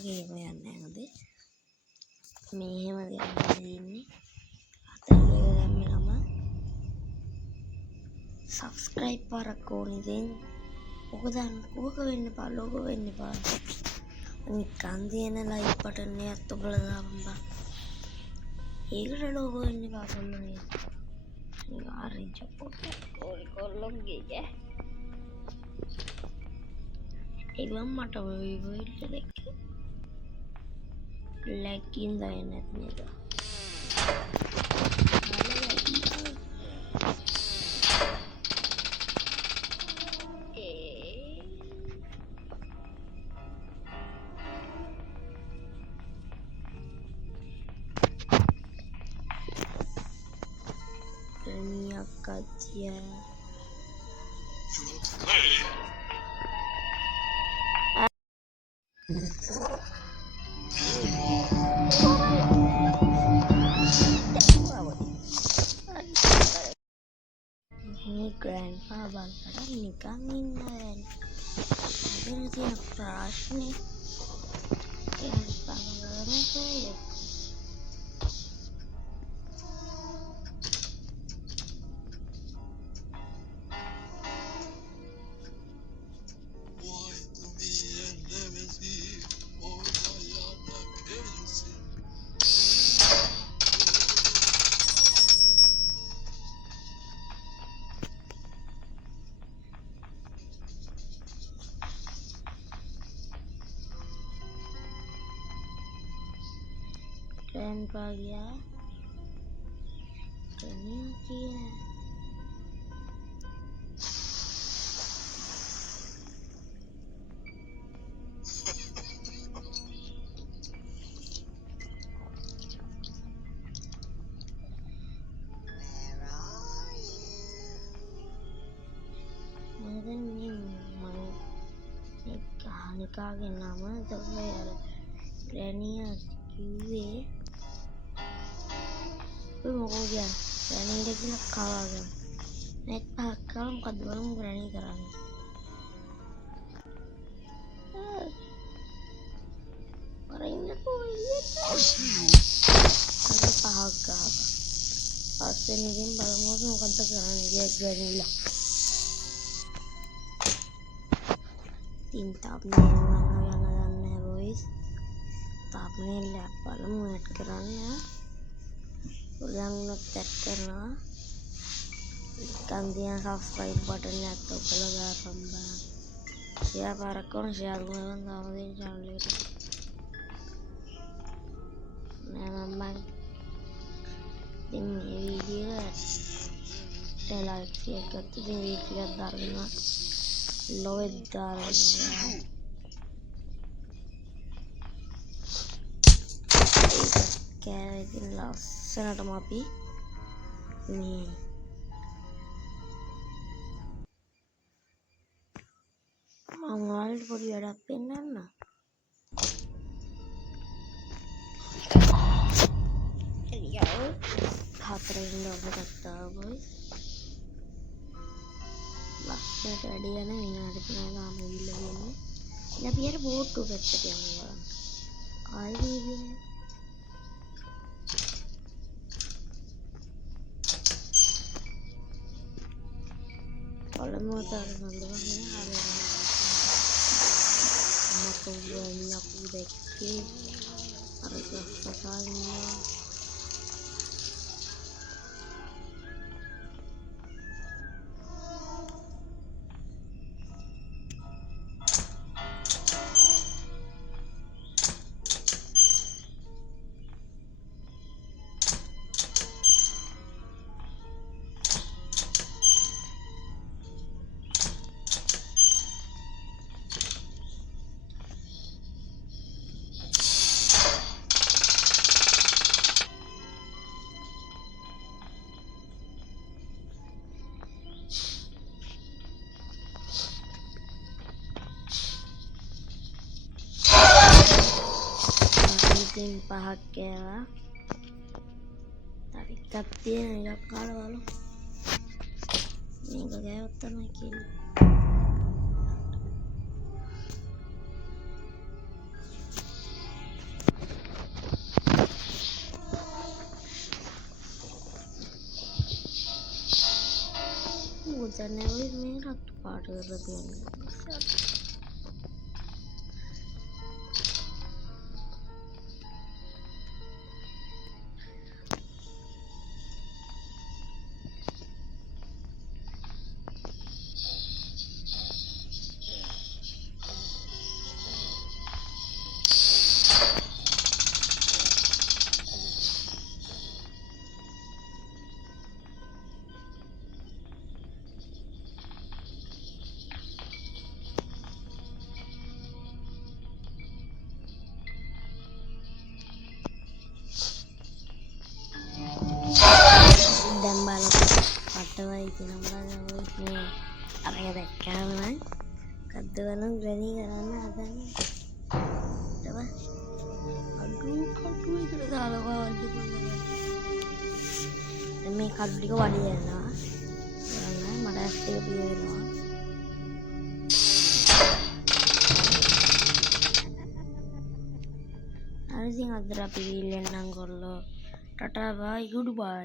වගේ යන්නේ නැහැ මේ එහෙම දෙයක් තියෙන්නේ අතල්ලේ දැම්මම subscribe පාරක් ඕනේ ඉතින් ඔක දාන්න ඕක වෙන්න එපා ලෝගෝ වෙන්න එපා නිකන් තියෙන like button එකත් ඔබලා දාපන් බා ඒකට ලෝගෝ වෙන්න එපා කොල්ලෝනේ ආරෙන්ජ් පොට්ටෝ කොල්ලෝගේ ඒගොල්ලෝ මට ඔය වීඩියෝ දෙක ලැකින් දාන්නේ නැති නේද Kajian ini grandpa bangsa nikahin dan ini dia crush nih grandpa bangsa saya grandpa ya ini dia නිකාගේ නම තමයි අර ග්‍රැනියා කිව්වේ ඔය මොකෝ කියන්නේ ග්‍රැනීට කියලා කවගෙන නෙට් පහක් කවම මොකද බලමු ග්‍රැනී කරන්නේ අර ඉන්නකෝ එළියට අර පහක් ගහපන් පස්සේ ඉතින් බලමු මොකද්ද කරන්නේ කියලා ග්‍රැනීලා thumbnail mana gana boys thumbnail බලමු ඇඩ් කරන්න උලන් නොට් කරනවා නිකන් subscribe button එකත් ඔබලා දාපන් බා share පාරක් කරන share කරනවා තාම දෙන channel එකට නෑ මම ඉතින් මේ වීඩියෝ එක like එකත් ඉතින් වීඩියෝ එකක් දාන්න Lloyd Darwin kayak ලස්සනටම අපි මේ මම ඔයාලට පොඩි වැඩක් පෙන්නන්න එළියෝ හතරෙන් දවසක් ගත්තා boys ලස්සනට වැඩි යන විනාඩි 3 ගාම ගිහිල්ලා තියෙන්නේ. ඉතින් අපි යට බෝට්ටුව පැත්තට යමු බලන්න. ආයි වීදිනේ. පළමුව තරගන්න ගන්නේ ආරෙන්න. මතෝ යන්නකු දෙකේ අර ගස්සකාලිනවා. ඉතින් පහක් කෑවා. තව එකක් තියෙන එකක් කාලා බලමු. මේක ගෑවොත් තමයි කියන්නේ. හිතන්නේ මේ රතු පාට කරලා තියෙනවා. Dan balap pakai tinambalan ini apa ya kan kadang berani karena ada nih apa aduh itu salah kawan demi kalau dia wali ya nah karena mana sih dia nah harus ingat rapi pilihan nanggolo tata bye goodbye.